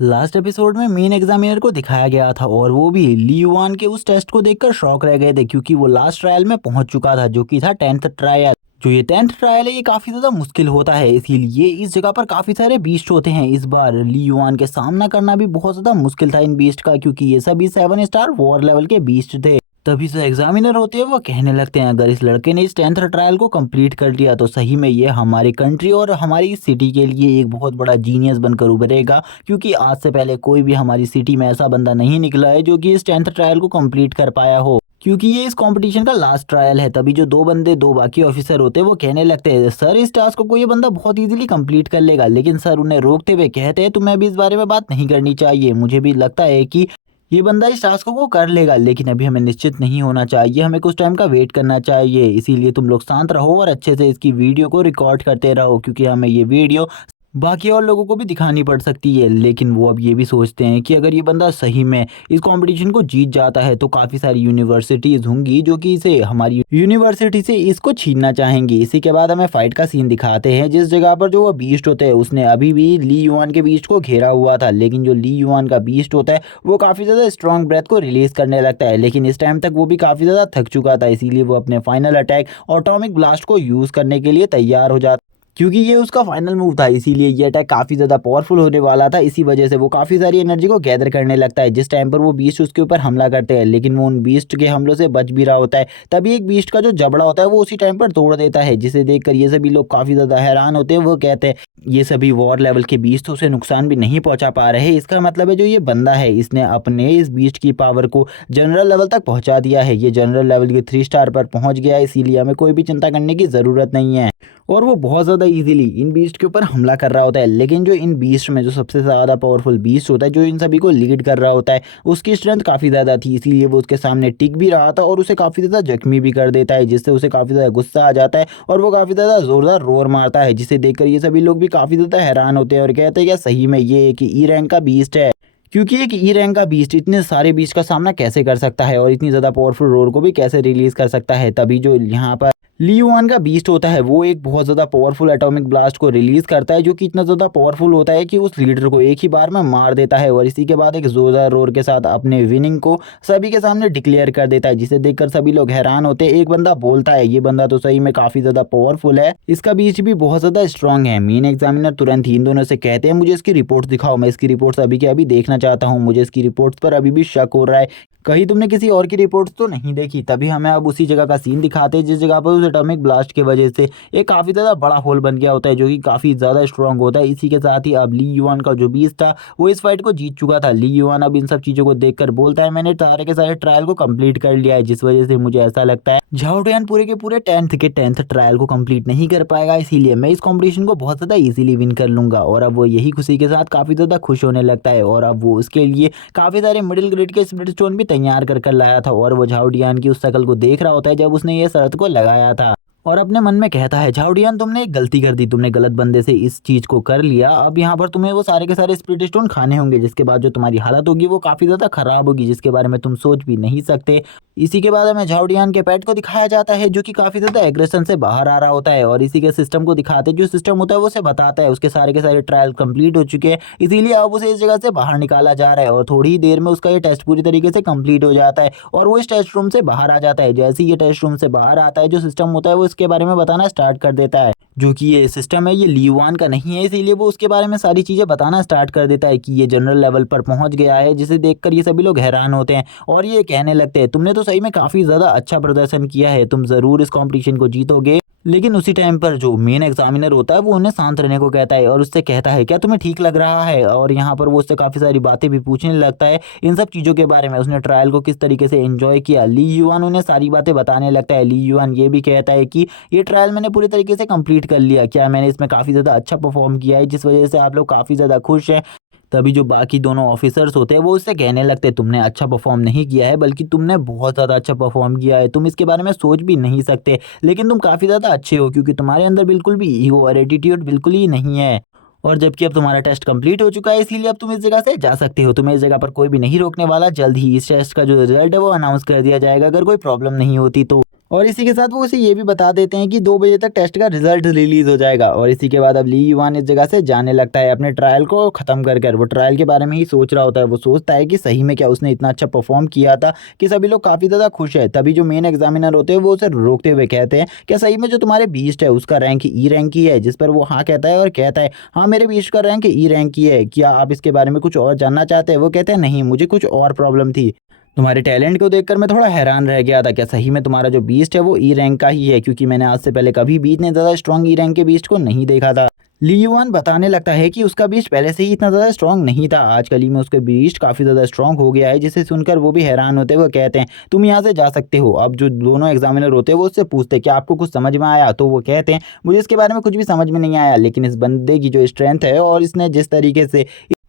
Last episode में main examiner को दिखाया गया था और वो भी ली युआन के उस टेस्ट को देखकर शॉक रह गए थे क्योंकि वो लास्ट ट्रायल में पहुंच चुका था जो कि था 10th ट्रायल। जो ये 10th ट्रायल है ये काफी ज्यादा मुश्किल होता है, इसीलिए इस जगह पर काफी सारे बीस्ट होते हैं। इस बार ली युआन के सामना करना भी बहुत ज्यादा मुश्किल था इन बीस्ट का, क्योंकि ये सभी 7 स्टार वॉर लेवल के बीस्ट थे। तभी से एग्जामिनर होते हैं वो कहने लगते हैं अगर इस लड़के ने इस 10th ट्रायल को कंप्लीट कर लिया तो सही में ये हमारी कंट्री और हमारी सिटी के लिए एक बहुत बड़ा जीनियस बनकर उभरेगा, क्योंकि आज से पहले कोई भी हमारी सिटी में ऐसा बंदा नहीं निकला है जो कि इस 10th ट्रायल को कंप्लीट कर पाया हो, क्योंकि ये इस कंपटीशन का लास्ट ट्रायल है। तभी जो दो बाकी ऑफिसर होते हैं वो कहने लगते हैं सर इस टास्क को ये बंदा बहुत इजीली कंप्लीट कर लेगा, लेकिन सर उन्हें रोकते हुए कहते हैं तुम्हें अभी इस बारे में बात नहीं करनी चाहिए। मुझे भी लगता है कि ये बंदा इस टास्क को कर लेगा, लेकिन अभी हमें निश्चित नहीं होना चाहिए, हमें कुछ टाइम का वेट करना चाहिए। इसीलिए तुम लोग शांत रहो और अच्छे से इसकी वीडियो को रिकॉर्ड करते रहो, क्योंकि हमें ये वीडियो बाकी और लोगों को भी दिखानी पड़ सकती है। लेकिन वो अब ये भी सोचते हैं कि अगर ये बंदा सही में इस कंपटीशन को जीत जाता है तो काफ़ी सारी यूनिवर्सिटीज़ होंगी जो कि इसे हमारी यूनिवर्सिटी से इसको छीनना चाहेंगी। इसी के बाद हमें फाइट का सीन दिखाते हैं जिस जगह पर जो वो बीस्ट होता है उसने अभी भी ली युआन के बीस्ट को घेरा हुआ था, लेकिन जो ली युआन का बीस्ट होता है वो काफ़ी ज़्यादा स्ट्रॉन्ग ब्रेथ को रिलीज करने लगता है। लेकिन इस टाइम तक वो भी काफ़ी ज़्यादा थक चुका था, इसीलिए वो अपने फाइनल अटैक ऑटोमिक ब्लास्ट को यूज़ करने के लिए तैयार हो जाता, क्योंकि ये उसका फाइनल मूव था। इसीलिए ये अटैक काफ़ी ज़्यादा पावरफुल होने वाला था। इसी वजह से वो काफ़ी सारी एनर्जी को गैदर करने लगता है जिस टाइम पर वो बीस्ट उसके ऊपर हमला करते हैं, लेकिन वो उन बीस्ट के हमलों से बच भी रहा होता है। तभी एक बीस्ट का जो जबड़ा होता है वो उसी टाइम पर तोड़ देता है, जिसे देखकर ये सभी लोग काफ़ी ज़्यादा हैरान होते हैं। वो कहते हैं ये सभी वॉर लेवल के बीस्ट उसे नुकसान भी नहीं पहुंचा पा रहे। इसका मतलब है जो ये बंदा है इसने अपने इस बीस्ट की पावर को जनरल लेवल तक पहुंचा दिया है। ये जनरल लेवल के 3 स्टार पर पहुंच गया है, इसीलिए हमें कोई भी चिंता करने की ज़रूरत नहीं है। और वो बहुत ज़्यादा इजीली इन बीस्ट के ऊपर हमला कर रहा होता है। लेकिन जो इन बीस्ट में जो सबसे ज़्यादा पावरफुल बीस्ट होता है जो इन सभी को लीड कर रहा होता है उसकी स्ट्रेंथ काफ़ी ज़्यादा थी, इसीलिए वो उसके सामने टिक भी रहा था और उसे काफ़ी ज़्यादा जख्मी भी कर देता है, जिससे उसे काफ़ी ज़्यादा गुस्सा आ जाता है और वो काफ़ी ज़्यादा ज़ोरदार रोर मारता है, जिसे देखकर ये सभी लोग भी काफ़ी ज़्यादा हैरान होते हैं और कहते हैं क्या सही में ये एक ई रैंक का बीस्ट है, क्योंकि एक ई रैंक का बीस्ट इतने सारे बीस्ट का सामना कैसे कर सकता है और इतनी ज़्यादा पावरफुल रोर को भी कैसे रिलीज कर सकता है। तभी जो यहाँ पर ली युआन का बीस्ट होता है वो एक बहुत ज़्यादा पावरफुल एटॉमिक ब्लास्ट को रिलीज करता है, जो कि इतना ज़्यादा पावरफुल होता है कि उस लीडर को एक ही बार में मार देता है और इसी के बाद एक जोरदार रोर के साथ अपने विनिंग को सभी के सामने डिक्लेयर कर देता है, जिसे देखकर सभी लोग हैरान होते हैं। एक बंदा बोलता है ये बंदा तो सही में काफ़ी ज़्यादा पावरफुल है, इसका बीस्ट भी बहुत ज़्यादा स्ट्रांग है। मेन एग्जामिनर तुरंत ही इन दोनों से कहते हैं मुझे इसकी रिपोर्ट दिखाओ, मैं इसकी रिपोर्ट्स अभी के अभी देखना चाहता हूँ, मुझे इसकी रिपोर्ट्स पर अभी भी शक हो रहा है, कहीं तुमने किसी और की रिपोर्ट्स तो नहीं देखी। तभी हमें अब उसी जगह का सीन दिखाते हैं जिस जगह पर उस एटॉमिक ब्लास्ट की वजह से एक काफ़ी ज़्यादा बड़ा होल बन गया होता है जो कि काफ़ी ज़्यादा स्ट्रांग होता है। इसी के साथ ही अब ली युआन का जो बीस्ट था वो इस फाइट को जीत चुका था। ली युआन अब इन सब चीज़ों को देखकर बोलता है मैंने सारे के सारे ट्रायल को कंप्लीट कर लिया है, जिस वजह से मुझे ऐसा लगता है झाओ टियान पूरे के पूरे 10th ट्रायल को कंप्लीट नहीं कर पाएगा, इसीलिए मैं इस कॉम्पिटिशन को बहुत ज़्यादा ईजिली विन कर लूंगा। और अब वो यही खुशी के साथ काफ़ी ज़्यादा खुश होने लगता है और अब वो उसके लिए काफ़ी सारे मिडिल ग्रेड के स्पिरिट स्टोन भी तैयार कर लाया था और वो झाओ टियान की उस शकल को देख रहा होता है जब उसने ये शर्त को लगाया था और अपने मन में कहता है झाओ टियान तुमने एक गलती कर दी, तुमने गलत बंदे से इस चीज़ को कर लिया, अब यहाँ पर तुम्हें वो सारे के सारे स्पिरिट स्टोन खाने होंगे, जिसके बाद जो तुम्हारी हालत होगी वो काफ़ी ज़्यादा खराब होगी जिसके बारे में तुम सोच भी नहीं सकते। इसी के बाद हमें झाओ टियान के पेट को दिखाया जाता है जो कि काफ़ी ज़्यादा एग्रेशन से बाहर आ रहा होता है और इसी के सिस्टम को दिखाते हैं। जो सिस्टम होता है वो उसे बताता है उसके सारे के सारे ट्रायल कंप्लीट हो चुके हैं, इसीलिए अब उसे इस जगह से बाहर निकाला जा रहा है और थोड़ी ही देर में उसका ये टेस्ट पूरी तरीके से कंप्लीट हो जाता है और वो इस टेस्ट रूम से बाहर आ जाता है। जैसे ही ये टेस्ट रूम से बाहर आता है जो सिस्टम होता है वो इसके बारे में बताना स्टार्ट कर देता है, जो कि ये सिस्टम है ये ली युआन का नहीं है, इसीलिए वो उसके बारे में सारी चीज़ें बताना स्टार्ट कर देता है कि ये जनरल लेवल पर पहुंच गया है, जिसे देखकर ये सभी लोग हैरान होते हैं और ये कहने लगते हैं तुमने तो सही में काफ़ी ज़्यादा अच्छा प्रदर्शन किया है, तुम ज़रूर इस कॉम्पिटिशन को जीतोगे। लेकिन उसी टाइम पर जो मेन एग्जामिनर होता है वो उन्हें शांत रहने को कहता है और उससे कहता है क्या तुम्हें ठीक लग रहा है, और यहाँ पर वो उससे काफ़ी सारी बातें भी पूछने लगता है इन सब चीज़ों के बारे में, उसने ट्रायल को किस तरीके से एंजॉय किया। ली युआन उन्हें सारी बातें बताने लगता है। ली युआन ये भी कहता है कि ये ट्रायल मैंने पूरी तरीके से कंप्लीट कर लिया, क्या मैंने इसमें काफ़ी ज़्यादा अच्छा परफॉर्म किया है जिस वजह से आप लोग काफ़ी ज़्यादा खुश हैं। तभी जो बाकी दोनों ऑफिसर्स होते हैं वो उससे कहने लगते हैं तुमने अच्छा परफॉर्म नहीं किया है बल्कि तुमने बहुत ज़्यादा अच्छा परफॉर्म किया है, तुम इसके बारे में सोच भी नहीं सकते, लेकिन तुम काफ़ी ज़्यादा अच्छे हो क्योंकि तुम्हारे अंदर बिल्कुल भी ईगो और एटीट्यूड बिल्कुल ही नहीं है। और जबकि अब तुम्हारा टेस्ट कंप्लीट हो चुका है इसीलिए अब तुम इस जगह से जा सकते हो, तुम्हें इस जगह पर कोई भी नहीं रोकने वाला। जल्द ही इस टेस्ट का जो रिजल्ट है वो अनाउंस कर दिया जाएगा अगर कोई प्रॉब्लम नहीं होती तो। और इसी के साथ वो उसे ये भी बता देते हैं कि 2 बजे तक टेस्ट का रिजल्ट रिलीज़ हो जाएगा। और इसी के बाद अब ली युआन इस जगह से जाने लगता है अपने ट्रायल को ख़त्म कर। वो ट्रायल के बारे में ही सोच रहा होता है। वो सोचता है कि सही में क्या उसने इतना अच्छा परफ़ॉर्म किया था कि सभी लोग काफ़ी ज़्यादा खुश हैं। तभी जो मेन एग्ज़ामिनर होते हैं वो उसे रोकते हुए कहते हैं, क्या सही में जो तुम्हारे बीस्ट है उसका रैंक ई रैंक ही है? जिस पर वो हाँ कहता है और कहता है, हाँ मेरे बीस्ट का रैंक ई रैंक ही है। क्या आप इसके बारे में कुछ और जानना चाहते हैं? वो कहते हैं, नहीं मुझे कुछ और प्रॉब्लम थी। तुम्हारे टैलेंट को देखकर मैं थोड़ा हैरान रह गया था। क्या सही में तुम्हारा जो बीस्ट है वो ई रैंक का ही है? क्योंकि मैंने आज से पहले कभी भी इतने ज़्यादा स्ट्रॉन्ग ई रैंक के बीस्ट को नहीं देखा था। ली युआन बताने लगता है कि उसका बीस्ट पहले से ही इतना ज़्यादा स्ट्रॉन्ग नहीं था। आजकल ही में उसका बीस्ट काफ़ी ज़्यादा स्ट्रॉन्ग हो गया है, जिसे सुनकर वो भी हैरान होते हैं। वो कहते हैं, तुम यहाँ से जा सकते हो। अब जो दोनों एग्जामिनर होते हैं वो उससे पूछते हैं, क्या आपको कुछ समझ में आया? तो वो कहते हैं, मुझे इसके बारे में कुछ भी समझ में नहीं आया, लेकिन इस बंदे की जो स्ट्रेंथ है और इसने जिस तरीके से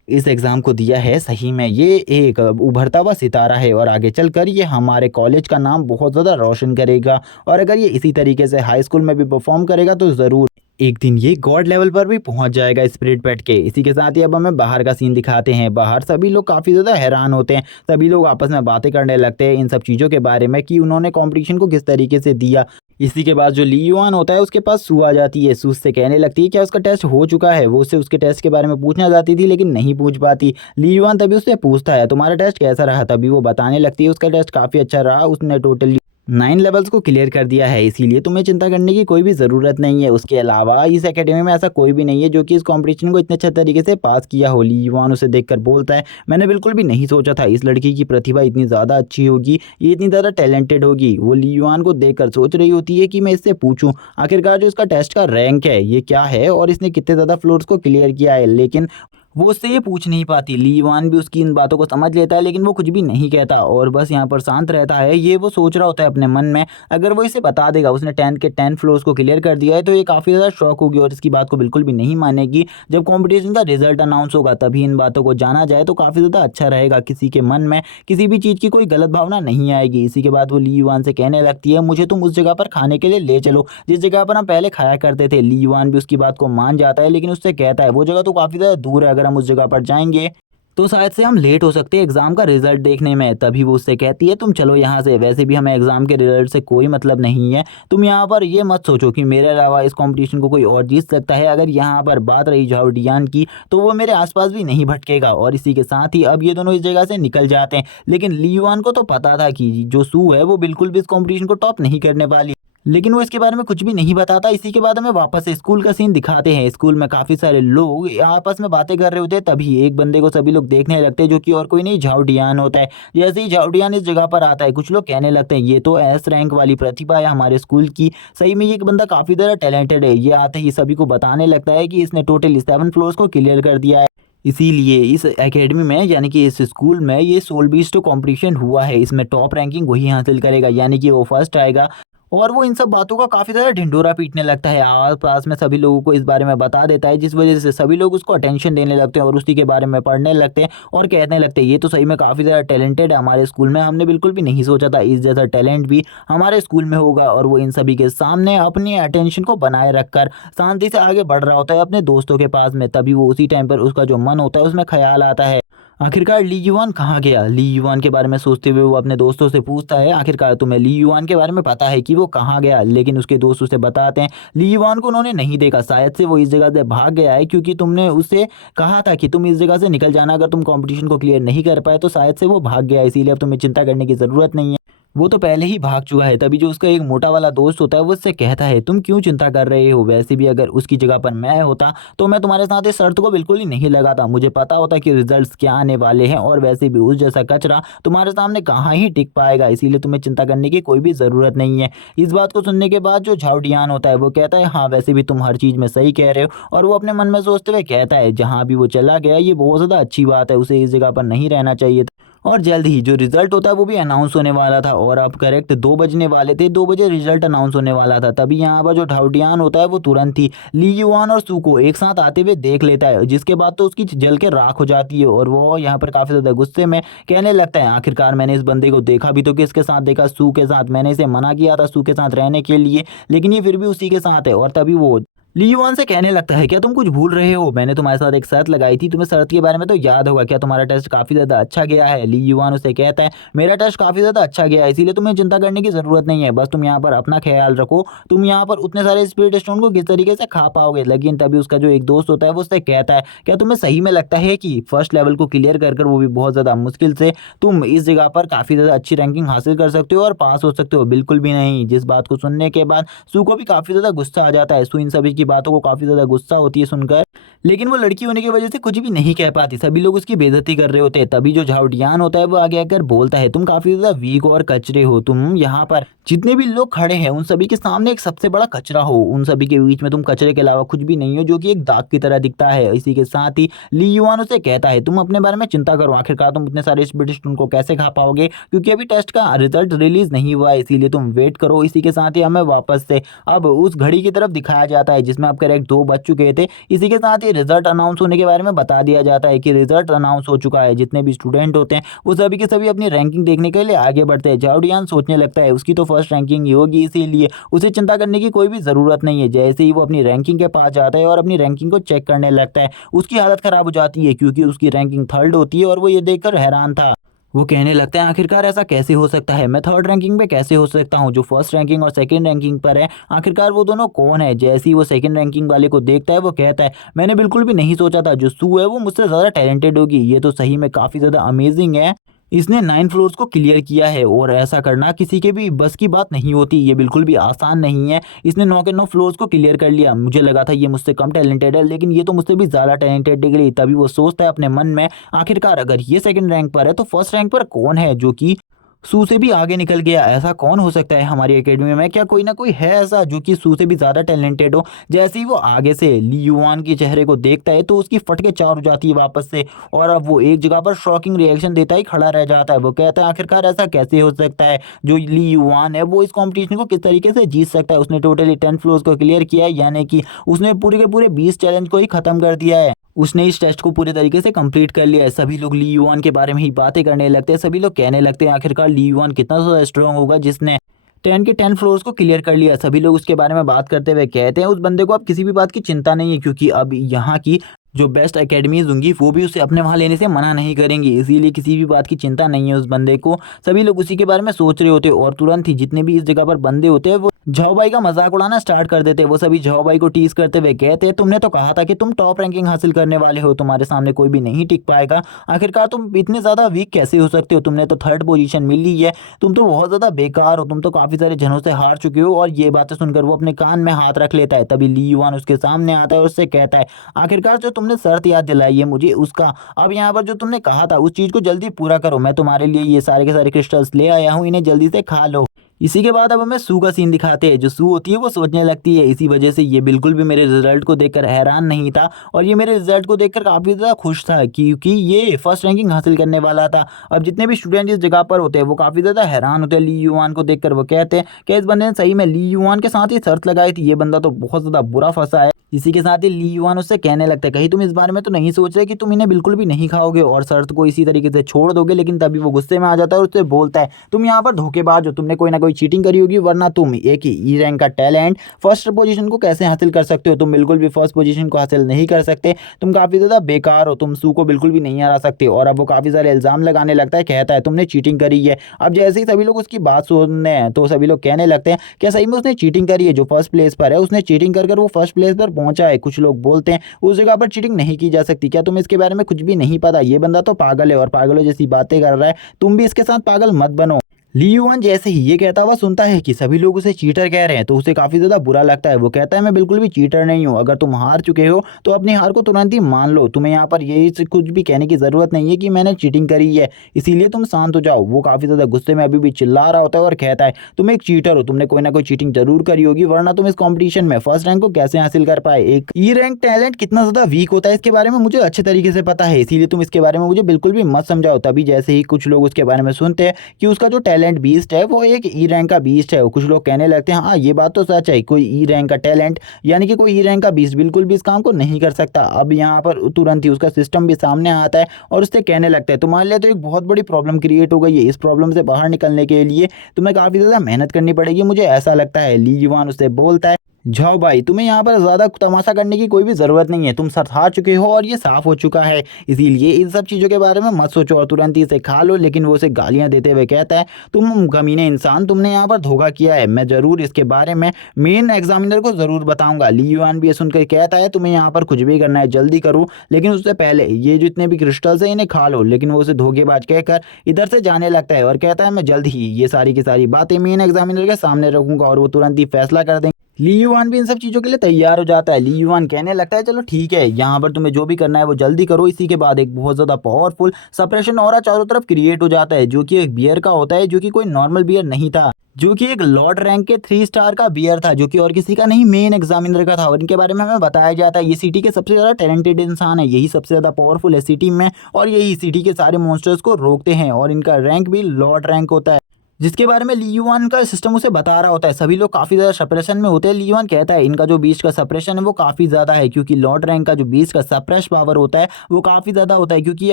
इस एग्ज़ाम को दिया है, सही में ये एक उभरता हुआ सितारा है और आगे चलकर ये हमारे कॉलेज का नाम बहुत ज़्यादा रोशन करेगा। और अगर ये इसी तरीके से हाई स्कूल में भी परफॉर्म करेगा तो ज़रूर एक दिन ये गॉड लेवल पर भी पहुंच जाएगा स्पिरिट पेट के। इसी के साथ ही अब हमें बाहर का सीन दिखाते हैं। बाहर सभी लोग काफ़ी ज़्यादा हैरान होते हैं। सभी लोग आपस में बातें करने लगते हैं इन सब चीज़ों के बारे में कि उन्होंने कंपटीशन को किस तरीके से दिया। इसी के बाद जो ली युआन होता है उसके पास सू आ जाती है। सू उससे कहने लगती है क्या उसका टेस्ट हो चुका है। वो उससे उसके टेस्ट के बारे में पूछना चाहती थी लेकिन नहीं पूछ पाती। ली युआन तभी उससे पूछता है, तुम्हारा टेस्ट कैसा रहा? तभी वो बताने लगती है उसका टेस्ट काफ़ी अच्छा रहा, उसने टोटली 9 लेवल्स को क्लियर कर दिया है, इसीलिए तुम्हें चिंता करने की कोई भी ज़रूरत नहीं है। उसके अलावा इस एकेडमी में ऐसा कोई भी नहीं है जो कि इस कॉम्पिटिशन को इतने अच्छे तरीके से पास किया हो। ली युआन उसे देखकर बोलता है, मैंने बिल्कुल भी नहीं सोचा था इस लड़की की प्रतिभा इतनी ज़्यादा अच्छी होगी, ये इतनी ज़्यादा टैलेंटेड होगी। वो ली युआन को देखकर सोच रही होती है कि मैं इससे पूछूं आखिरकार जो इसका टेस्ट का रैंक है ये क्या है और इसने कितने ज़्यादा फ्लोर्स को क्लियर किया है, लेकिन वो उससे ये पूछ नहीं पाती। ली युआन भी उसकी इन बातों को समझ लेता है लेकिन वो कुछ भी नहीं कहता और बस यहाँ पर शांत रहता है। ये वो सोच रहा होता है अपने मन में, अगर वो इसे बता देगा उसने 10 के 10 फ्लोर्स को क्लियर कर दिया है तो ये काफ़ी ज़्यादा शॉक होगी और इसकी बात को बिल्कुल भी नहीं मानेगी। जब कॉम्पिटिशन का रिजल्ट अनाउंस होगा तभी इन बातों को जाना जाए तो काफ़ी ज़्यादा अच्छा रहेगा। किसी के मन में किसी भी चीज़ की कोई गलत भावना नहीं आएगी। इसी के बाद वो ली युआन से कहने लगती है, मुझे तुम उस जगह पर खाने के लिए ले चलो जिस जगह पर हम पहले खाया करते थे। ली युआन भी उसकी बात को मान जाता है लेकिन उससे कहता है, वो जगह तो काफ़ी ज़्यादा दूर है, अगर हम उस जगह पर जाएंगे तो शायद से हम लेट हो सकते हैं एग्ज़ाम का रिजल्ट देखने में। तभी वो उससे कहती है, तुम चलो यहाँ से, वैसे भी हमें एग्ज़ाम के रिजल्ट से कोई मतलब नहीं है। तुम यहाँ पर ये मत सोचो कि मेरे अलावा इस कंपटीशन को कोई और जीत सकता है। अगर यहाँ पर बात रही झाओ डियान की तो वो मेरे आसपास भी नहीं भटकेगा। और इसी के साथ ही अब ये दोनों इस जगह से निकल जाते हैं। लेकिन ली युआन को तो पता था कि जो सू है वो बिल्कुल भी इस कॉम्पिटिशन को टॉप नहीं करने वाली, लेकिन वो इसके बारे में कुछ भी नहीं बताता। इसी के बाद हमें वापस से स्कूल का सीन दिखाते हैं। स्कूल में काफ़ी सारे लोग आपस में बातें कर रहे होते हैं। तभी एक बंदे को सभी लोग देखने लगते हैं जो कि और कोई नहीं झाओ डियान होता है। जैसे ही झाओ डियान इस जगह पर आता है कुछ लोग कहने लगते हैं, ये तो एस रैंक वाली प्रतिभा है हमारे स्कूल की, सही में ये एक बंदा काफ़ी ज़्यादा टैलेंटेड है। ये आते ही सभी को बताने लगता है कि इसने टोटल 7 फ्लोर्स को क्लियर कर दिया है, इसीलिए इस एकेडमी में यानी कि इस स्कूल में ये सोल बीस्ट कंपटीशन हुआ है, इसमें टॉप रैंकिंग वही हासिल करेगा, यानी कि वो फर्स्ट आएगा। और वो इन सब बातों का काफ़ी ज़्यादा ढिंढोरा पीटने लगता है, आस-पास में सभी लोगों को इस बारे में बता देता है, जिस वजह से सभी लोग उसको अटेंशन देने लगते हैं और उसी के बारे में पढ़ने लगते हैं और कहने लगते हैं, ये तो सही में काफ़ी ज़्यादा टैलेंटेड है हमारे स्कूल में, हमने बिल्कुल भी नहीं सोचा था इस जैसा टैलेंट भी हमारे स्कूल में होगा। और वो इन सभी के सामने अपनी अटेंशन को बनाए रखकर शांति से आगे बढ़ रहा होता है अपने दोस्तों के पास में। तभी वो उसी टाइम पर उसका जो मन होता है उसमें ख्याल आता है, आखिरकार ली युआन कहाँ गया। ली युआन के बारे में सोचते हुए वो अपने दोस्तों से पूछता है, आखिरकार तुम्हें ली युआन के बारे में पता है कि वो कहाँ गया? लेकिन उसके दोस्त उसे बताते हैं, ली युआन को उन्होंने नहीं देखा, शायद से वो इस जगह से भाग गया है, क्योंकि तुमने उससे कहा था कि तुम इस जगह से निकल जाना, अगर तुम कंपटीशन को क्लियर नहीं कर पाए तो शायद से वो भाग गया है, इसीलिए अब तुम्हें चिंता करने की ज़रूरत नहीं है, वो तो पहले ही भाग चुका है। तभी जो उसका एक मोटा वाला दोस्त होता है वो उससे कहता है, तुम क्यों चिंता कर रहे हो? वैसे भी अगर उसकी जगह पर मैं होता तो मैं तुम्हारे साथ इस शर्त को बिल्कुल ही नहीं लगाता, मुझे पता होता कि रिजल्ट्स क्या आने वाले हैं और वैसे भी उस जैसा कचरा तुम्हारे सामने कहाँ ही टिक पाएगा, इसीलिए तुम्हें चिंता करने की कोई भी ज़रूरत नहीं है। इस बात को सुनने के बाद जो झाओ डियान होता है वो कहता है, हाँ वैसे भी तुम हर चीज़ में सही कह रहे हो। और वो अपने मन में सोचते हुए कहता है, जहाँ भी वो चला गया ये बहुत ज़्यादा अच्छी बात है, उसे इस जगह पर नहीं रहना चाहिए था। और जल्द ही जो रिजल्ट होता है वो भी अनाउंस होने वाला था और अब करेक्ट 2 बजने वाले थे, 2 बजे रिजल्ट अनाउंस होने वाला था। तभी यहाँ पर जो ढाउडियान होता है वो तुरंत ही ली युआन और सू को एक साथ आते हुए देख लेता है, जिसके बाद तो उसकी जल के राख हो जाती है और वो यहाँ पर काफ़ी ज़्यादा गुस्से में कहने लगता है, आखिरकार मैंने इस बंदे को देखा भी तो किसके साथ देखा? सू के साथ। मैंने इसे मना किया था सू के साथ रहने के लिए, लेकिन ये फिर भी उसी के साथ है। और तभी वो ली युआन से कहने लगता है, क्या तुम कुछ भूल रहे हो? मैंने तुम्हारे साथ एक शर्त लगाई थी, तुम्हें शर्त के बारे में तो याद होगा। क्या तुम्हारा टेस्ट काफी ज्यादा अच्छा गया है? ली युआन उसे कहता है, मेरा टेस्ट काफी ज्यादा अच्छा गया है, इसीलिए तुम्हें चिंता करने की जरूरत नहीं है। बस तुम यहाँ पर अपना ख्याल रखो। तुम यहाँ पर उतने सारे स्पिरिट स्टोन को किस तरीके से खा पाओगे? लेकिन तभी उसका जो एक दोस्त होता है वो उससे कहता है, क्या तुम्हें सही में लगता है कि फर्स्ट लेवल को क्लियर कर वो भी बहुत ज्यादा मुश्किल से तुम इस जगह पर काफी ज्यादा अच्छी रैंकिंग हासिल कर सकते हो और पास हो सकते हो? बिल्कुल भी नहीं। जिस बात को सुनने के बाद सू को भी काफी ज्यादा गुस्सा आ जाता है। सू इन सभी की बातों को काफी ज्यादा गुस्सा होती है सुनकर, लेकिन वो लड़की होने की वजह से कुछ भी नहीं कह पाती। सभी लोग उसकी बेइज्जती कर रहे होते हैं। तभी जो झाउडियान होता है वो आगे आकर बोलता है, तुम काफी ज्यादा वीक और कचरे हो। तुम यहाँ पर जितने भी लोग खड़े हैं उन सभी के सामने एक सबसे बड़ा कचरा हो। उन सभी के बीच में तुम कचरे के अलावा कुछ भी नहीं हो, जो कि एक दाग की तरह दिखता है। इसी के साथ ही ली युआन उसे कहता है, तुम अपने बारे में चिंता करो। आखिरकार तुम इतने सारे ब्रिटिश को कैसे खा पाओगे? क्योंकि अभी टेस्ट का रिजल्ट रिलीज नहीं हुआ है, इसीलिए तुम वेट करो। इसी के साथ ही हमें वापस से अब उस घड़ी की तरफ दिखाया जाता है जिसमें आप करेक्ट 2 बज चुके थे। इसी के साथ ही रिजल्ट अनाउंस होने के बारे में बता दिया जाता है कि रिजल्ट अनाउंस हो चुका है। जितने भी स्टूडेंट होते हैं वो सभी के सभी अपनी रैंकिंग देखने के लिए आगे बढ़ते हैं। झाउडियान सोचने लगता है उसकी तो फर्स्ट रैंकिंग ही होगी, इसीलिए उसे चिंता करने की कोई भी जरूरत नहीं है। जैसे ही वो अपनी रैंकिंग के पास जाता है और अपनी रैंकिंग को चेक करने लगता है, उसकी हालत खराब हो जाती है क्योंकि उसकी रैंकिंग थर्ड होती है और वो ये देखकर हैरान था। वो कहने लगते हैं, आखिरकार ऐसा कैसे हो सकता है? मैं थर्ड रैंकिंग पे कैसे हो सकता हूँ? जो फर्स्ट रैंकिंग और सेकंड रैंकिंग पर है, आखिरकार वो दोनों कौन है? जैसे ही वो सेकंड रैंकिंग वाले को देखता है वो कहता है, मैंने बिल्कुल भी नहीं सोचा था जो सू है वो मुझसे ज़्यादा टैलेंटेड होगी। ये तो सही में काफ़ी ज़्यादा अमेजिंग है। इसने 9 फ्लोर्स को क्लियर किया है और ऐसा करना किसी के भी बस की बात नहीं होती। ये बिल्कुल भी आसान नहीं है। इसने 9 के 9 फ्लोर्स को क्लियर कर लिया। मुझे लगा था ये मुझसे कम टैलेंटेड है, लेकिन ये तो मुझसे भी ज़्यादा टैलेंटेड निकली। तभी वो सोचता है अपने मन में, आखिरकार अगर ये सेकंड रैंक पर है तो फर्स्ट रैंक पर कौन है जो कि सू से भी आगे निकल गया? ऐसा कौन हो सकता है हमारी एकेडमी में? क्या कोई ना कोई है ऐसा जो कि सू से भी ज़्यादा टैलेंटेड हो? जैसे ही वो आगे से ली युआन के चेहरे को देखता है तो उसकी फटके चार हो जाती है वापस से, और अब वो एक जगह पर शॉकिंग रिएक्शन देता ही खड़ा रह जाता है। वो कहता है, आखिरकार ऐसा कैसे हो सकता है? जो ली युआन है वो इस कॉम्पिटिशन को किस तरीके से जीत सकता है? उसने टोटली 10 फ्लोर्स को क्लियर किया है, यानी कि उसने पूरे के पूरे 20 चैलेंज को ही खत्म कर दिया है। उसने इस टेस्ट को पूरे तरीके से कंप्लीट कर लिया है। सभी लोग ली युआन के बारे में ही बातें करने लगते हैं। सभी लोग कहने लगते हैं, आखिरकार ली युआन कितना ज़्यादा स्ट्रांग होगा जिसने 10 के 10 फ्लोर्स को क्लियर कर लिया। सभी लोग उसके बारे में बात करते हुए कहते हैं, उस बंदे को अब किसी भी बात की चिंता नहीं है क्योंकि अब यहाँ की जो बेस्ट एकेडमीज होंगी वो भी उसे अपने वहाँ लेने से मना नहीं करेंगी, इसीलिए किसी भी बात की चिंता नहीं है उस बंदे को। सभी लोग उसी के बारे में सोच रहे होते हैं और तुरंत ही जितने भी इस जगह पर बंदे होते हैं वो झाओ भाई का मजाक उड़ाना स्टार्ट कर देते हैं। वो सभी झाओ भाई को टीज करते हुए कहते हैं, तुमने तो कहा था कि तुम टॉप रैंकिंग हासिल करने वाले हो, तुम्हारे सामने कोई भी नहीं टिक पाएगा। आखिरकार तुम इतने ज़्यादा वीक कैसे हो सकते हो? तुमने तो थर्ड पोजीशन मिल ली है, तुम तो बहुत ज़्यादा बेकार हो, तुम तो काफ़ी सारे जनों से हार चुके हो। और ये बातें सुनकर वो अपने कान में हाथ रख लेता है। तभी ली युआन उसके सामने आता है और उससे कहता है, आखिरकार जो तुमने शर्त याद दिलाई है मुझे उसका, अब यहाँ पर जो तुमने कहा था उस चीज़ को जल्दी पूरा करो। मैं तुम्हारे लिए ये सारे के सारे क्रिस्टल्स ले आया हूँ, इन्हें जल्दी से खा लो। इसी के बाद अब हमें सू का सीन दिखाते हैं। जो सू होती है वो सोचने लगती है, इसी वजह से ये बिल्कुल भी मेरे रिजल्ट को देखकर हैरान नहीं था और ये मेरे रिजल्ट को देखकर काफ़ी ज़्यादा खुश था क्योंकि ये फर्स्ट रैंकिंग हासिल करने वाला था। अब जितने भी स्टूडेंट इस जगह पर होते हैं वो काफ़ी ज़्यादा हैरान होते हैं ली युआन को देखकर। वो कहते हैं कि इस बंदे ने सही में ली युआन के साथ ही शर्त लगाई थी, ये बंदा तो बहुत ज़्यादा बुरा फंसा है। इसी के साथ ही ली युआन उससे कहने लगता है, कहीं तुम इस बारे में तो नहीं सोच रहे कि तुम इन्हें बिल्कुल भी नहीं खाओगे और शर्त को इसी तरीके से छोड़ दोगे? लेकिन तभी वो गुस्से में आ जाता है और उससे बोलता है, तुम यहाँ पर धोखेबाज हो, तुमने कोई ना कोई चीटिंग करी होगी, वरना तुम एक ही ई रैंक का टैलेंट फर्स्ट पोजीशन को कैसे हासिल कर सकते हो? तुम बिल्कुल भी फर्स्ट पोजीशन को हासिल नहीं कर सकते, तुम काफ़ी ज़्यादा बेकार हो, तुम सू को बिल्कुल भी नहीं हरा सकते। और अब वो काफ़ी सारे इल्ज़ाम लगाने लगता है, कहता है तुमने चीटिंग करी है। अब जैसे ही सभी लोग उसकी बात सुनने हैं तो सभी लोग कहने लगते हैं, क्या सही में उसने चीटिंग करी है? जो फर्स्ट प्लेस पर है उसने चीटिंग कर वो फर्स्ट प्लेस पर पहुंचा है। कुछ लोग बोलते हैं उस जगह पर चीटिंग नहीं की जा सकती। क्या तुम्हें इसके बारे में कुछ भी नहीं पता? ये बंदा तो पागल है और पागलों जैसी बातें कर रहा है, तुम भी इसके साथ पागल मत बनो। ली युआन जैसे ही ये कहता हुआ सुनता है कि सभी लोग उसे चीटर कह रहे हैं तो उसे काफ़ी ज़्यादा बुरा लगता है। वो कहता है, मैं बिल्कुल भी चीटर नहीं हूँ, अगर तुम हार चुके हो तो अपनी हार को तुरंत ही मान लो, तुम्हें यहाँ पर यही से कुछ भी कहने की ज़रूरत नहीं है कि मैंने चीटिंग करी है, इसीलिए तुम शांत हो जाओ। वो काफ़ी ज़्यादा गुस्से में अभी भी चिल्ला रहा होता है और कहता है, तुम एक चीटर हो, तुमने कोई ना कोई चीटिंग जरूर करी होगी, वरना तुम इस कॉम्पिटिशन में फर्स्ट रैंक को कैसे हासिल कर पाए? एक ई रैंक टैलेंट कितना ज़्यादा वीक होता है इसके बारे में मुझे अच्छे तरीके से पता है, इसीलिए तुम इसके बारे में मुझे बिल्कुल भी मत समझाओ। तभी जैसे ही कुछ लोग उसके बारे में सुनते हैं कि उसका जो टैलेंट बीस्ट है वो एक ई रैंक का बीस्ट है, कुछ लोग कहने लगते हैं, हाँ ये बात तो सच है, कोई ई रैंक का टैलेंट यानी कि कोई ई रैंक का बीस्ट बिल्कुल भी इस काम को नहीं कर सकता। अब यहाँ पर तुरंत ही उसका सिस्टम भी सामने आता है और उससे कहने लगता है, तुम्हारे लिए तो एक बहुत बड़ी प्रॉब्लम क्रिएट हो गई है, इस प्रॉब्लम से बाहर निकलने के लिए तुम्हें काफ़ी ज़्यादा मेहनत करनी पड़ेगी, मुझे ऐसा लगता है। ली युआन उससे बोलता है, जाओ भाई, तुम्हें यहाँ पर ज़्यादा तमाशा करने की कोई भी ज़रूरत नहीं है। तुम सर हार चुके हो और ये साफ़ हो चुका है। इसीलिए इन सब चीज़ों के बारे में मत सोचो और तुरंत ही इसे खा लो। लेकिन वो उसे गालियाँ देते हुए कहता है, तुम कमीने इंसान, तुमने यहाँ पर धोखा किया है। मैं ज़रूर इसके बारे में मेन एग्ज़ामिनर को ज़रूर बताऊँगा। ली युआन भी ये सुनकर कहता है, तुम्हें यहाँ पर कुछ भी करना है जल्दी करो, लेकिन उससे पहले ये जितने भी क्रिस्टल्स हैं इन्हें खा लो। लेकिन वो उसे धोखेबाज कहकर इधर से जाने लगता है और कहता है, मैं जल्द ही ये सारी की सारी बातें मेन एग्ज़ामिनर के सामने रखूँगा और वो तुरंत ही फैसला कर देंगे। ली युआन भी इन सब चीज़ों के लिए तैयार हो जाता है। ली युआन कहने लगता है, चलो ठीक है, यहाँ पर तुम्हें जो भी करना है वो जल्दी करो। इसी के बाद एक बहुत ज़्यादा पावरफुल सप्रेशन ऑरा चारों तरफ क्रिएट हो जाता है, जो कि एक बियर का होता है, जो कि कोई नॉर्मल बियर नहीं था, जो कि एक लॉर्ड रैंक के 3 स्टार का बियर था, जो कि और किसी का नहीं मेन एग्जामिनर का था। और इनके बारे में हमें बताया जाता है, ये सिटी के सबसे ज़्यादा टैलेंटेड इंसान है, यही सबसे ज़्यादा पावरफुल है सिटी में, और यही सिटी के सारे मॉन्स्टर्स को रोकते हैं। और इनका रैंक भी लॉर्ड रैंक होता है, जिसके बारे में ली युआन का सिस्टम उसे बता रहा होता है। सभी लोग काफ़ी ज़्यादा सप्रेशन में होते हैं। ली युआन कहता है, इनका जो बीस्ट का सप्रेशन है वो काफ़ी ज़्यादा है, क्योंकि लॉर्ड रैंक का जो बीस्ट का सप्रेश पावर होता है वो काफ़ी ज़्यादा होता है, क्योंकि ये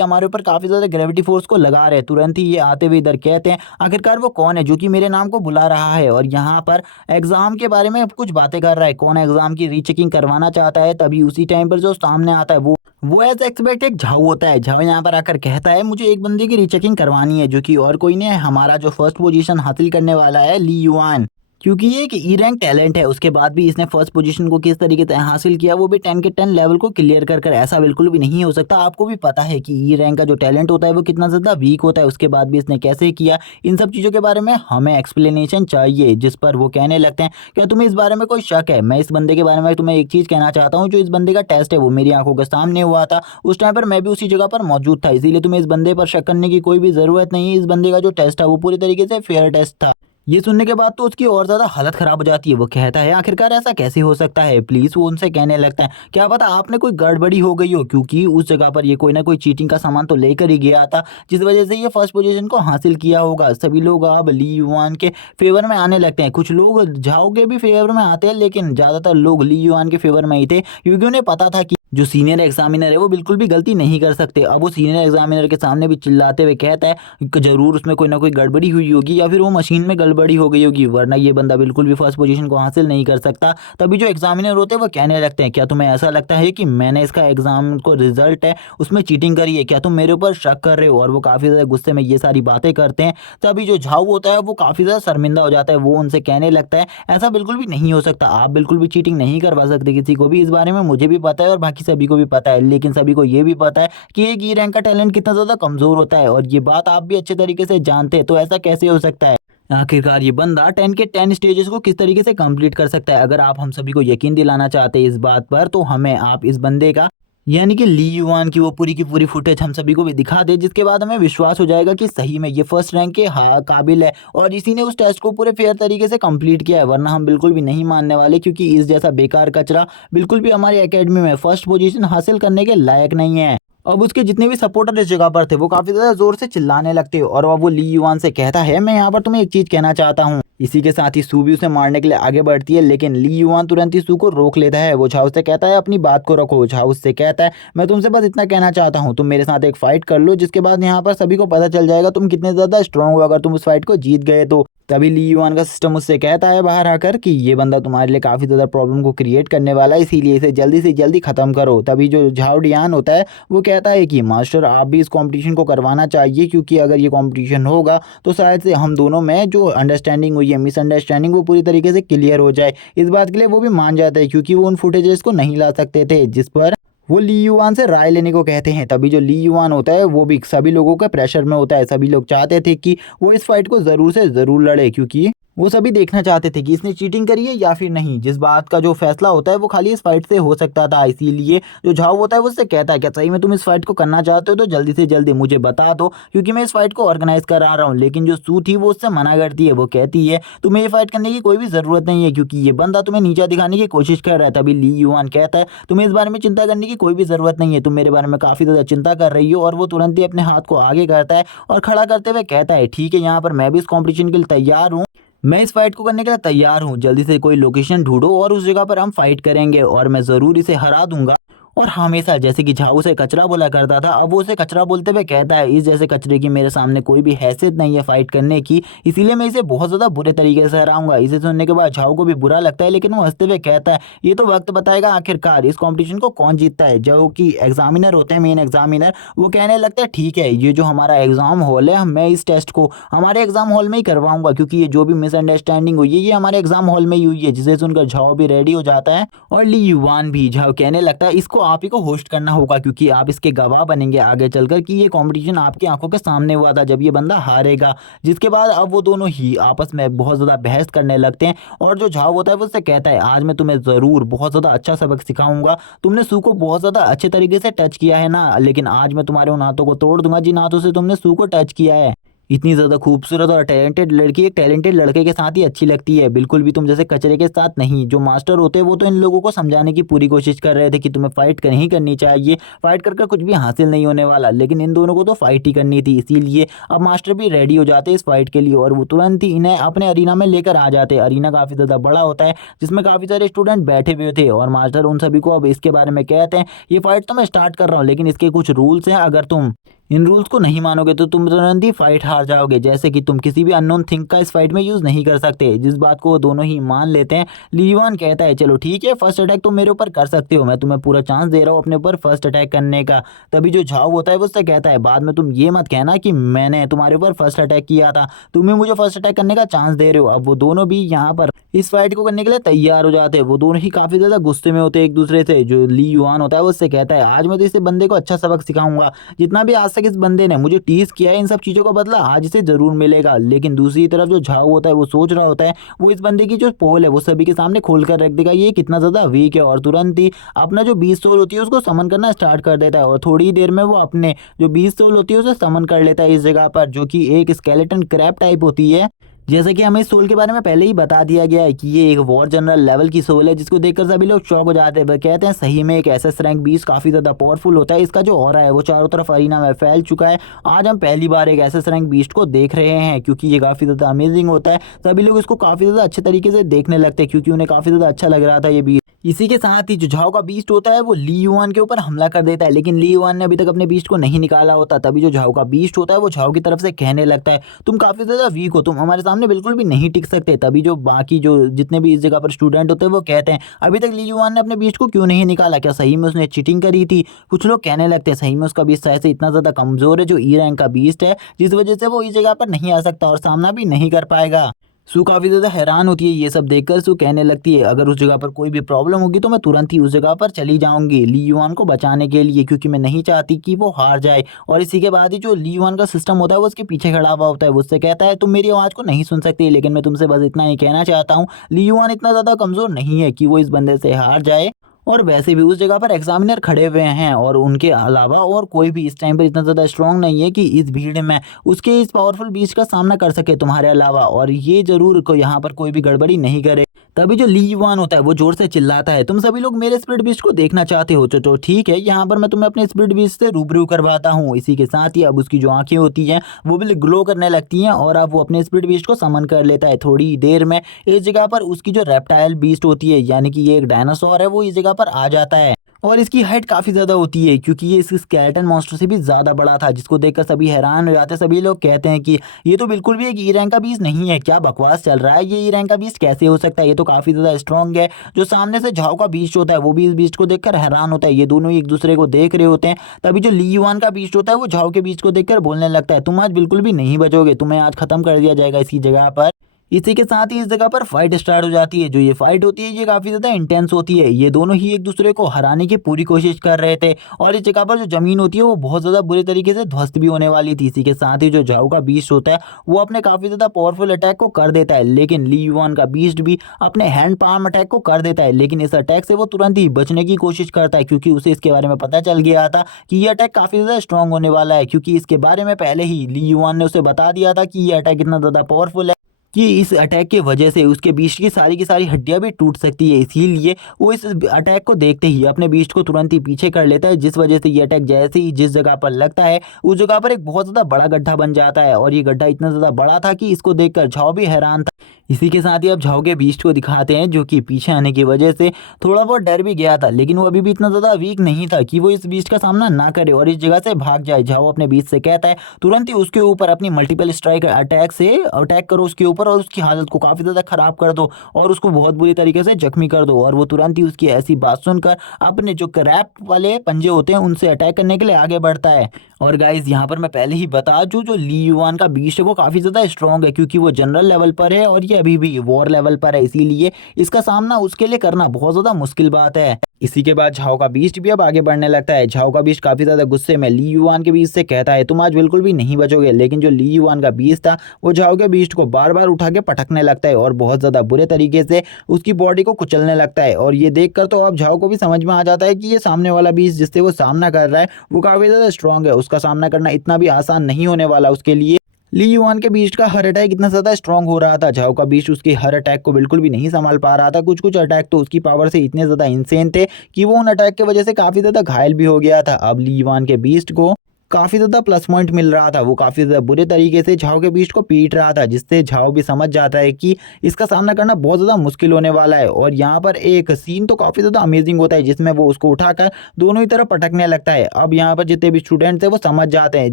हमारे ऊपर काफ़ी ज़्यादा ग्रेविटी फोर्स को लगा रहे हैं। तुरंत ही ये आते हुए इधर कहते हैं, आखिरकार वो कौन है जो कि मेरे नाम को बुला रहा है और यहाँ पर एग्ज़ाम के बारे में कुछ बातें कर रहा है। कौन एग्ज़ाम की रीचेकिंग करवाना चाहता है। तभी उसी टाइम पर जो सामने आता है वो एज एक्सपेक्ट एक झाऊ होता है। झाऊ यहाँ पर आकर कहता है, मुझे एक बंदे की रीचेकिंग करवानी है, जो कि और कोई नहीं है, हमारा जो फर्स्ट पोजीशन हासिल करने वाला है ली युआन, क्योंकि ये एक ई रैंक टैलेंट है। उसके बाद भी इसने फर्स्ट पोजीशन को किस तरीके से हासिल किया, वो भी 10 के 10 लेवल को क्लियर कर ऐसा बिल्कुल भी नहीं हो सकता। आपको भी पता है कि ई रैंक का जो टैलेंट होता है वो कितना ज़्यादा वीक होता है। उसके बाद भी इसने कैसे किया, इन सब चीज़ों के बारे में हमें एक्सप्लेनेशन चाहिए। जिस पर वो कहने लगते हैं, क्या तुम्हें इस बारे में कोई शक है। मैं इस बंदे के बारे में तुम्हें एक चीज़ कहना चाहता हूँ, जो इस बंदे का टेस्ट है वो मेरी आंखों के सामने हुआ था। उस टाइम पर मैं भी उसी जगह पर मौजूद था, इसीलिए तुम्हें इस बंदे पर शक करने की कोई भी ज़रूरत नहीं है। इस बंदे का जो टेस्ट था वो पूरी तरीके से फेयर टेस्ट था। ये सुनने के बाद तो उसकी और ज़्यादा हालत ख़राब हो जाती है। वो कहता है, आखिरकार ऐसा कैसे हो सकता है। प्लीज़ वो उनसे कहने लगता है, क्या पता आपने कोई गड़बड़ी हो गई हो, क्योंकि उस जगह पर ये कोई ना कोई चीटिंग का सामान तो लेकर ही गया था, जिस वजह से ये फर्स्ट पोजीशन को हासिल किया होगा। सभी लोग अब ली युआन के फेवर में आने लगते हैं। कुछ लोग झाओ के भी फेवर में आते हैं, लेकिन ज़्यादातर लोग ली युआन के फेवर में ही थे, क्योंकि उन्हें पता था कि जो सीनियर एग्जामिनर है वो बिल्कुल भी गलती नहीं कर सकते। अब वो सीनियर एग्जामिनर के सामने भी चिल्लाते हुए कहता है कि ज़रूर उसमें कोई ना कोई गड़बड़ी हुई होगी, या फिर वो मशीन में गड़बड़ी हो गई होगी, वरना ये बंदा बिल्कुल भी फर्स्ट पोजीशन को हासिल नहीं कर सकता। तभी जो एग्जामिनर होते हैं वो कहने लगते हैं, क्या तुम्हें ऐसा लगता है कि मैंने इसका एग्जाम को रिजल्ट है उसमें चीटिंग करी है, क्या तुम मेरे ऊपर शक कर रहे हो। और वो काफ़ी ज़्यादा गुस्से में ये सारी बातें करते हैं। तभी जो झाऊ होता है वो काफ़ी ज़्यादा शर्मिंदा हो जाता है। वो उनसे कहने लगता है, ऐसा बिल्कुल भी नहीं हो सकता, आप बिल्कुल भी चीटिंग नहीं करवा सकते किसी को भी। इस बारे में मुझे भी पता है और बाकी सभी को भी पता है, लेकिन सभी को ये भी पता है कि एक ई रैंक का टैलेंट कितना ज़्यादा कमज़ोर होता है, और ये बात आप भी अच्छे तरीके से जानते हैं। तो ऐसा कैसे हो सकता है। आखिरकार ये बंदा 10 के 10 स्टेजेस को किस तरीके से कंप्लीट कर सकता है। अगर आप हम सभी को यकीन दिलाना चाहते हैं इस बात पर, तो हमें आप इस बंदे का यानी कि ली युआन की वो पूरी की पूरी फुटेज हम सभी को भी दिखा दे, जिसके बाद हमें विश्वास हो जाएगा कि सही में ये फर्स्ट रैंक के काबिल है और इसी ने उस टेस्ट को पूरे फेयर तरीके से कंप्लीट किया है। वरना हम बिल्कुल भी नहीं मानने वाले, क्योंकि इस जैसा बेकार कचरा बिल्कुल भी हमारी एकेडमी में फर्स्ट पोजीशन हासिल करने के लायक नहीं है। अब उसके जितने भी सपोर्टर इस जगह पर थे वो काफ़ी ज़्यादा ज़ोर से चिल्लाने लगते हैं, और अब वो ली युआन से कहता है, मैं यहाँ पर तुम्हें एक चीज़ कहना चाहता हूँ। इसी के साथ ही सू भी उसे मारने के लिए आगे बढ़ती है, लेकिन ली युआन तुरंत ही सू को रोक लेता है। वो झाओ से कहता है, अपनी बात को रखो। झाओ से कहता है, मैं तुमसे बस इतना कहना चाहता हूँ, तुम मेरे साथ एक फाइट कर लो, जिसके बाद यहाँ पर सभी को पता चल जाएगा तुम कितने ज़्यादा स्ट्रांग हो अगर तुम उस फाइट को जीत गए तो। तभी ली युआन का सिस्टम उससे कहता है बाहर आकर कि ये बंदा तुम्हारे लिए काफ़ी ज़्यादा प्रॉब्लम को क्रिएट करने वाला है, इसीलिए इसे जल्दी से जल्दी ख़त्म करो। तभी जो झाओ डियान होता है वो कहता है कि मास्टर आप भी इस कंपटीशन को करवाना चाहिए, क्योंकि अगर ये कंपटीशन होगा तो शायद से हम दोनों में जो अंडरस्टैंडिंग हुई है, मिसअंडरस्टैंडिंग, वो पूरी तरीके से क्लियर हो जाए। इस बात के लिए वो भी मान जाता है, क्योंकि वो उन फुटेजेस को नहीं ला सकते थे, जिस पर वो ली युआन से राय लेने को कहते हैं। तभी जो ली युआन होता है वो भी सभी लोगों के प्रेशर में होता है। सभी लोग चाहते थे कि वो इस फाइट को ज़रूर से ज़रूर लड़े, क्योंकि वो सभी देखना चाहते थे कि इसने चीटिंग करी है या फिर नहीं, जिस बात का जो फैसला होता है वो खाली इस फाइट से हो सकता था। इसीलिए जो झाओ होता है वो उससे कहता है, क्या सही में तुम इस फाइट को करना चाहते हो तो जल्दी से जल्दी मुझे बता दो, क्योंकि मैं इस फाइट को ऑर्गेनाइज करा रहा हूँ। लेकिन जो सू थी वो उससे मना करती है। वो कहती है, तुम्हें ये फाइट करने की कोई भी ज़रूरत नहीं है, क्योंकि ये बंदा तुम्हें नीचा दिखाने की कोशिश कर रहा है। तभी ली युआन कहता है, तुम्हें इस बारे में चिंता करने की कोई भी ज़रूरत नहीं है, तुम मेरे बारे में काफ़ी ज़्यादा चिंता कर रही हो। और वो तुरंत ही अपने हाथ को आगे करता है और खड़ा करते हुए कहता है, ठीक है, यहाँ पर मैं भी इस कॉम्पिटिशन के लिए तैयार हूँ, मैं इस फाइट को करने के लिए तैयार हूँ। जल्दी से कोई लोकेशन ढूंढो और उस जगह पर हम फाइट करेंगे और मैं ज़रूर इसे हरा दूंगा। और हमेशा जैसे कि झाऊ से कचरा बोला करता था, अब वो उसे कचरा बोलते हुए कहता है, इस जैसे कचरे की मेरे सामने कोई भी हैसियत नहीं है फाइट करने की, इसीलिए मैं इसे बहुत ज़्यादा बुरे तरीके से हराऊंगा। इसे सुनने के बाद झाऊ को भी बुरा लगता है, लेकिन वो हंसते हुए कहता है, ये तो वक्त बताएगा आखिरकार इस कॉम्पिटिशन को कौन जीतता है। जो कि एग्जामिनर होते हैं, मेन एग्जामिनर, वो कहने लगता है, ठीक है, ये जो हमारा एग्जाम हॉल है, मैं इस टेस्ट को हमारे एग्जाम हॉल में ही करवाऊंगा, क्योंकि ये जो भी मिसअंडरस्टैंडिंग हुई है ये हमारे एग्जाम हॉल में ही हुई है। जिसे सुनकर झाओ भी रेडी हो जाता है और ली युवान भी। झाओ कहने लगता है, इसको आप ही को होस्ट करना होगा, क्योंकि आप इसके गवाह बनेंगे आगे चलकर कि ये कंपटीशन आपकी आंखों के सामने हुआ था जब ये बंदा हारेगा। जिसके बाद अब वो दोनों ही आपस में बहुत ज़्यादा बहस करने लगते हैं और जो झाओ होता है वो उससे कहता है, आज मैं तुम्हें ज़रूर बहुत ज़्यादा अच्छा सबक सिखाऊंगा। तुमने सू को बहुत ज़्यादा अच्छे तरीके से टच किया है ना, लेकिन आज मैं तुम्हारे उन हाथों को तोड़ दूंगा जिन हाथों से तुमने सू को टच किया है। इतनी ज़्यादा खूबसूरत और टैलेंटेड लड़की एक टैलेंटेड लड़के के साथ ही अच्छी लगती है, बिल्कुल भी तुम जैसे कचरे के साथ नहीं। जो मास्टर होते हैं वो तो इन लोगों को समझाने की पूरी कोशिश कर रहे थे कि तुम्हें फाइट नहीं करनी चाहिए, फाइट कर कुछ भी हासिल नहीं होने वाला, लेकिन इन दोनों को तो फाइट ही करनी थी। इसीलिए अब मास्टर भी रेडी हो जाते हैं इस फाइट के लिए और वो तुरंत ही इन्हें अपने अरीना में लेकर आ जाते हैं। अरीना काफ़ी ज़्यादा बड़ा होता है जिसमें काफ़ी सारे स्टूडेंट बैठे हुए थे और मास्टर उन सभी को अब इसके बारे में कहते हैं, ये फाइट तो मैं स्टार्ट कर रहा हूँ, लेकिन इसके कुछ रूल्स हैं, अगर तुम इन रूल्स को नहीं मानोगे तो तुम तुरंत ही फाइट हार जाओगे। जैसे कि तुम किसी भी अननोन थिंग का इस फाइट में यूज़ नहीं कर सकते, जिस बात को वो दोनों ही मान लेते हैं। लीवान कहता है, चलो ठीक है, फर्स्ट अटैक तुम मेरे ऊपर कर सकते हो, मैं तुम्हें पूरा चांस दे रहा हूँ अपने ऊपर फर्स्ट अटैक करने का। तभी जो झाओ होता है वो उससे कहता है, बाद में तुम ये मत कहना कि मैंने तुम्हारे ऊपर फर्स्ट अटैक किया था, तुम ही मुझे फर्स्ट अटैक करने का चांस दे रहे हो। अब वो दोनों भी यहाँ पर इस फाइट को करने के लिए तैयार हो जाते हैं। वो दोनों ही काफ़ी ज़्यादा गुस्से में होते हैं एक दूसरे से। जो ली युआन होता है वो उससे कहता है, आज मैं तो इस बंदे को अच्छा सबक सिखाऊंगा, जितना भी आज तक इस बंदे ने मुझे टीज किया है इन सब चीज़ों का बदला आज इसे ज़रूर मिलेगा। लेकिन दूसरी तरफ जो झाओ होता है वो सोच रहा होता है, वो इस बंदे की जो पोल है वो सभी के सामने खोल कर रख देगा, ये कितना ज़्यादा वीक है, और तुरंत ही अपना जो 20 सोल होती है उसको समन करना स्टार्ट कर देता है और थोड़ी ही देर में वो अपने जो 20 सोल होती है उसे समन कर लेता है इस जगह पर, जो कि एक स्केलेटन क्रैब टाइप होती है। जैसा कि हमें इस सोल के बारे में पहले ही बता दिया गया है कि ये एक वॉर जनरल लेवल की सोल है, जिसको देखकर सभी लोग शॉक हो जाते हैं। वह कहते हैं, सही में एक एसएस रैंक 20 काफ़ी ज़्यादा पावरफुल होता है, इसका जो ऑरा है वो चारों तरफ अरीना में फैल चुका है। आज हम पहली बार एक एसएस रैंक 20 को देख रहे हैं, क्योंकि ये काफ़ी ज़्यादा अमेजिंग होता है। सभी लोग इसको काफ़ी ज़्यादा अच्छे तरीके से देखने लगते हैं, क्योंकि उन्हें काफ़ी ज़्यादा अच्छा लग रहा था ये बीस्ट। इसी के साथ ही जो झाओ का बीस्ट होता है वो ली युआन के ऊपर हमला कर देता है, लेकिन ली युआन ने अभी तक अपने बीस्ट को नहीं निकाला होता। तभी जो झाओ का बीस्ट होता है वो झाओ की तरफ से कहने लगता है, तुम काफ़ी ज़्यादा वीक हो, तुम हमारे सामने बिल्कुल भी नहीं टिक सकते। तभी जो बाकी जो जितने भी इस जगह पर स्टूडेंट होते हैं वो कहते हैं, अभी तक ली युआन ने अपने बीस्ट को क्यों नहीं निकाला, क्या सही में उसने चीटिंग करी थी। कुछ लोग कहने लगते हैं, सही में उसका बीस्ट शायद से इतना ज़्यादा कमज़ोर है जो ई रैंक का बीस्ट है, जिस वजह से वो इस जगह पर नहीं आ सकता और सामना भी नहीं कर पाएगा। सू काफ़ी ज़्यादा हैरान होती है ये सब देखकर। सू कहने लगती है, अगर उस जगह पर कोई भी प्रॉब्लम होगी तो मैं तुरंत ही उस जगह पर चली जाऊंगी ली युआन को बचाने के लिए, क्योंकि मैं नहीं चाहती कि वो हार जाए। और इसी के बाद ही जो ली युआन का सिस्टम होता है वो उसके पीछे खड़ा हुआ होता है, वो उससे कहता है, तुम मेरी आवाज़ को नहीं सुन सकती, लेकिन मैं तुमसे बस इतना ही कहना चाहता हूँ, ली युआन इतना ज़्यादा कमज़ोर नहीं है कि वो इस बंदे से हार जाए। और वैसे भी उस जगह पर एग्जामिनर खड़े हुए हैं और उनके अलावा और कोई भी इस टाइम पर इतना ज़्यादा स्ट्रांग नहीं है कि इस भीड़ में उसके इस पावरफुल बीच का सामना कर सके तुम्हारे अलावा, और ये जरूर को यहाँ पर कोई भी गड़बड़ी नहीं करे। तभी जो ली युआन होता है वो जोर से चिल्लाता है, तुम सभी लोग मेरे स्पिरिट बीस्ट को देखना चाहते हो तो ठीक है, यहाँ पर मैं तुम्हें अपने स्पिरिट बीस्ट से रूबरू करवाता हूँ। इसी के साथ ही अब उसकी जो आंखें होती हैं वो भी ग्लो करने लगती हैं और अब वो अपने स्पिरिट बीस्ट को समन कर लेता है। थोड़ी देर में इस जगह पर उसकी जो रेप्टाइल बीस्ट होती है, यानी कि ये एक डायनासोर है, वो इस जगह पर आ जाता है और इसकी हाइट काफ़ी ज़्यादा होती है, क्योंकि ये इस स्केलेटन मॉन्स्टर से भी ज़्यादा बड़ा था, जिसको देखकर सभी हैरान हो जाते हैं। सभी लोग कहते हैं कि ये तो बिल्कुल भी एक ई रैंक का बीस्ट नहीं है, क्या बकवास चल रहा है, ये ई रैंक का बीस्ट कैसे हो सकता है, ये तो काफ़ी ज़्यादा स्ट्रॉन्ग है। जो सामने से झाओ का बीस्ट होता है वो भी इस बीस्ट को देखकर हैरान होता है, ये दोनों ही एक दूसरे को देख रहे होते हैं। तभी जो ली युआन का बीस्ट होता है वो झाओ के बीस्ट को देखकर बोलने लगता है, तुम आज बिल्कुल भी नहीं बचोगे, तुम्हें आज खत्म कर दिया जाएगा इसी जगह पर। इसी के साथ ही इस जगह पर फाइट स्टार्ट हो जाती है। जो ये फाइट होती है ये काफ़ी ज़्यादा इंटेंस होती है, ये दोनों ही एक दूसरे को हराने की पूरी कोशिश कर रहे थे और इस जगह पर जो ज़मीन होती है वो बहुत ज़्यादा बुरे तरीके से ध्वस्त भी होने वाली थी। इसी के साथ ही जो झाओ का बीस्ट होता है वो अपने काफ़ी ज़्यादा पावरफुल अटैक को कर देता है, लेकिन ली युआन का बीस्ट भी अपने हैंड पाम अटैक को कर देता है, लेकिन इस अटैक से वो तुरंत ही बचने की कोशिश करता है, क्योंकि उसे इसके बारे में पता चल गया था कि ये अटैक काफ़ी ज़्यादा स्ट्रॉन्ग होने वाला है, क्योंकि इसके बारे में पहले ही ली युआन ने उसे बता दिया था कि ये अटैक इतना ज़्यादा पावरफुल है कि इस अटैक की वजह से उसके बीस्ट की सारी हड्डियां भी टूट सकती है। इसीलिए वो इस अटैक को देखते ही अपने बीस्ट को तुरंत ही पीछे कर लेता है, जिस वजह से ये अटैक जैसे ही जिस जगह पर लगता है उस जगह पर एक बहुत ज़्यादा बड़ा गड्ढा बन जाता है और ये गड्ढा इतना ज़्यादा बड़ा था कि इसको देखकर झाओ भी हैरान था। इसी के साथ ही अब झाओ के बीस्ट को दिखाते हैं जो कि पीछे आने की वजह से थोड़ा बहुत डर भी गया था, लेकिन वो अभी भी इतना ज़्यादा वीक नहीं था कि वो इस बीस्ट का सामना ना करे और इस जगह से भाग जाए। झाओ अपने बीस्ट से कहता है तुरंत ही उसके ऊपर अपनी मल्टीपल स्ट्राइक अटैक से अटैक करो उसके ऊपर और उसकी हालत को काफ़ी ज़्यादा ख़राब कर दो और उसको बहुत बुरी तरीके से जख्मी कर दो। और वो तुरंत ही उसकी ऐसी बात सुनकर अपने जो क्रैप वाले पंजे होते हैं उनसे अटैक करने के लिए आगे बढ़ता है। और गाइज यहाँ पर मैं पहले ही बता दूं जो ली युआन का बीस्ट है वो काफ़ी ज़्यादा स्ट्रॉन्ग है क्योंकि वो जनरल लेवल पर है और ये अभी भी वॉर लेवल पर है, इसीलिए इसका सामना उसके लिए करना बहुत ज़्यादा मुश्किल बात है। इसी के बाद झाओ का बीस्ट भी अब आगे बढ़ने लगता है। झाओ का बीस्ट काफ़ी ज़्यादा गुस्से में ली युआन के बीस्ट से कहता है तुम आज बिल्कुल भी नहीं बचोगे, लेकिन जो ली युआन का बीस्ट था वो झाओ के बीस्ट को बार बार उठा के पटकने लगता है और बहुत ज़्यादा बुरे तरीके से उसकी बॉडी को कुचलने लगता है। और ये देखकर तो अब झाओ को भी समझ में आ जाता है कि ये सामने वाला बीस्ट जिससे वो सामना कर रहा है वो काफ़ी ज़्यादा स्ट्रॉन्ग है, उसका सामना करना इतना भी आसान नहीं होने वाला उसके लिए। ली युआन के बीस्ट का हर अटैक इतना ज़्यादा स्ट्रॉन्ग हो रहा था, झाओ का बीस्ट उसके हर अटैक को बिल्कुल भी नहीं संभाल पा रहा था। कुछ कुछ अटैक तो उसकी पावर से इतने ज़्यादा इंसेन थे कि वो उन अटैक की वजह से काफ़ी ज़्यादा घायल भी हो गया था। अब ली युआन के बीस्ट को काफ़ी ज़्यादा प्लस पॉइंट मिल रहा था, वो काफ़ी ज़्यादा बुरे तरीके से झाओ के बीस्ट को पीट रहा था जिससे झाओ भी समझ जाता है कि इसका सामना करना बहुत ज़्यादा मुश्किल होने वाला है। और यहाँ पर एक सीन तो काफ़ी ज़्यादा अमेजिंग होता है जिसमें वो उसको उठाकर दोनों ही तरफ पटकने लगता है। अब यहाँ पर जितने भी स्टूडेंट्स हैं वो समझ जाते हैं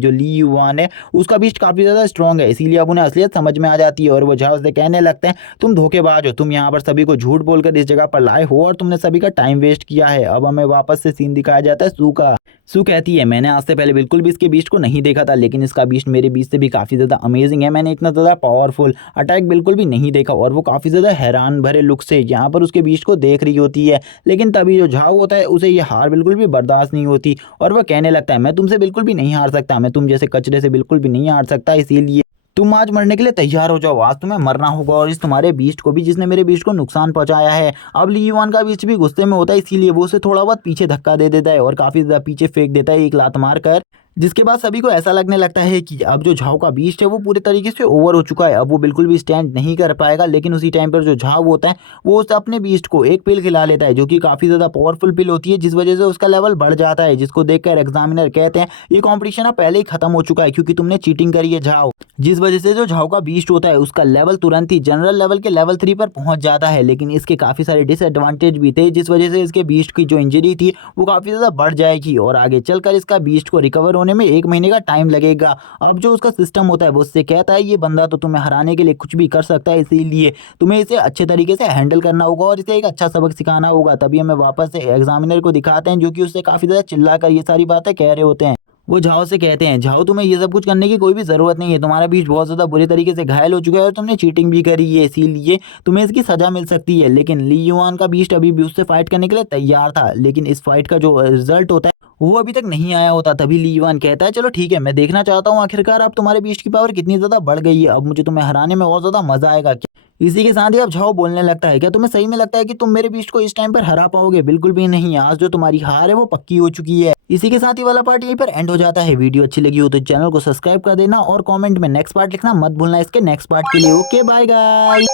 जो ली युआन है उसका बीस्ट काफ़ी ज़्यादा स्ट्रॉन्ग है, इसीलिए अब उन्हें असलियत समझ में आ जाती है और वो झाओ से कहने लगते हैं तुम धोखेबाज हो, तुम यहाँ पर सभी को झूठ बोलकर इस जगह पर लाए हो और तुमने सभी का टाइम वेस्ट किया है। अब हमें वापस से सीन दिखाया जाता है सू का। सू कहती है मैंने आज से पहले बिल्कुल भी इसके बीस्ट को नहीं देखा था, लेकिन इसका बीस्ट मेरे बीस्ट से भी काफ़ी ज़्यादा अमेजिंग है। मैंने इतना ज़्यादा पावरफुल अटैक बिल्कुल भी नहीं देखा। और वो काफ़ी ज़्यादा हैरान भरे लुक से यहाँ पर उसके बीस्ट को देख रही होती है, लेकिन तभी जो झाओ होता है उसे ये हार बिल्कुल भी बर्दाश्त नहीं होती और वह कहने लगता है मैं तुमसे बिल्कुल भी नहीं हार सकता, मैं तुम जैसे कचरे से बिल्कुल भी नहीं हार सकता, इसीलिए तुम आज मरने के लिए तैयार हो जाओ, आज तुम्हें मरना होगा और इस तुम्हारे बीस्ट को भी जिसने मेरे बीस्ट को नुकसान पहुंचाया है। अब ली युआन का बीस्ट भी गुस्से में होता है, इसीलिए वो उसे थोड़ा बहुत पीछे धक्का दे देता है और काफ़ी ज़्यादा पीछे फेंक देता है एक लात मार कर, जिसके बाद सभी को ऐसा लगने लगता है कि अब जो झाओ का बीस्ट है वो पूरे तरीके से ओवर हो चुका है, अब वो बिल्कुल भी स्टैंड नहीं कर पाएगा। लेकिन उसी टाइम पर जो झाओ होता है वो उस अपने बीस्ट को एक पिल खिला लेता है जो कि काफ़ी ज़्यादा पावरफुल पिल होती है, जिस वजह से उसका लेवल बढ़ जाता है, जिसको देखकर एग्जामिनर कहते हैं ये कॉम्पिटिशन अब पहले ही खत्म हो चुका है क्योंकि तुमने चीटिंग करी है झाओ, जिस वजह से जो झाओ का बीस्ट होता है उसका लेवल तुरंत ही जनरल लेवल के लेवल 3 पर पहुंच जाता है। लेकिन इसके काफ़ी सारे डिसएडवांटेज भी थे जिस वजह से इसके बीस्ट की जो इंजरी थी वो काफ़ी ज़्यादा बढ़ जाएगी और आगे चलकर इसका बीस्ट को रिकवर होने में 1 महीने का टाइम लगेगा। अब जो उसका सिस्टम होता है वो उससे कहता है ये बंदा तो तुम्हें हराने के लिए कुछ भी कर सकता है, इसीलिए तुम्हें इसे अच्छे तरीके से हैंडल करना होगा और इसे एक अच्छा सबक सिखाना होगा। तभी हमें वापस से एग्जामिनर को दिखाते हैं जो कि उससे काफ़ी ज़्यादा चिल्ला कर ये सारी बातें कह रहे होते हैं। वो झाओ से कहते हैं झाओ तुम्हें ये सब कुछ करने की कोई भी ज़रूरत नहीं है, तुम्हारा बीच बहुत ज़्यादा बुरी तरीके से घायल हो चुका है और तुमने चीटिंग भी करी है, इसीलिए तुम्हें इसकी सज़ा मिल सकती है। लेकिन ली युआन का बीस्ट अभी भी उससे फाइट करने के लिए तैयार था, लेकिन इस फाइट का जो रिजल्ट होता है वो अभी तक नहीं आया होता। तभी ली युआन कहता है चलो ठीक है मैं देखना चाहता हूँ आखिरकार अब तुम्हारे बीस्ट की पावर कितनी ज़्यादा बढ़ गई है, अब मुझे तुम्हें हराने में और ज़्यादा मज़ा आएगा। इसी के साथ ही अब झाओ बोलने लगता है क्या तुम्हें सही में लगता है कि तुम मेरे बीस्ट को इस टाइम पर हरा पाओगे? बिल्कुल भी नहीं, आज जो तुम्हारी हार है वो पक्की हो चुकी है। इसी के साथ ही वाला पार्ट यहीं पर एंड हो जाता है। वीडियो अच्छी लगी हो तो चैनल को सब्सक्राइब कर देना और कमेंट में नेक्स्ट पार्ट लिखना मत भूलना इसके नेक्स्ट पार्ट के लिए। Okay bye guys.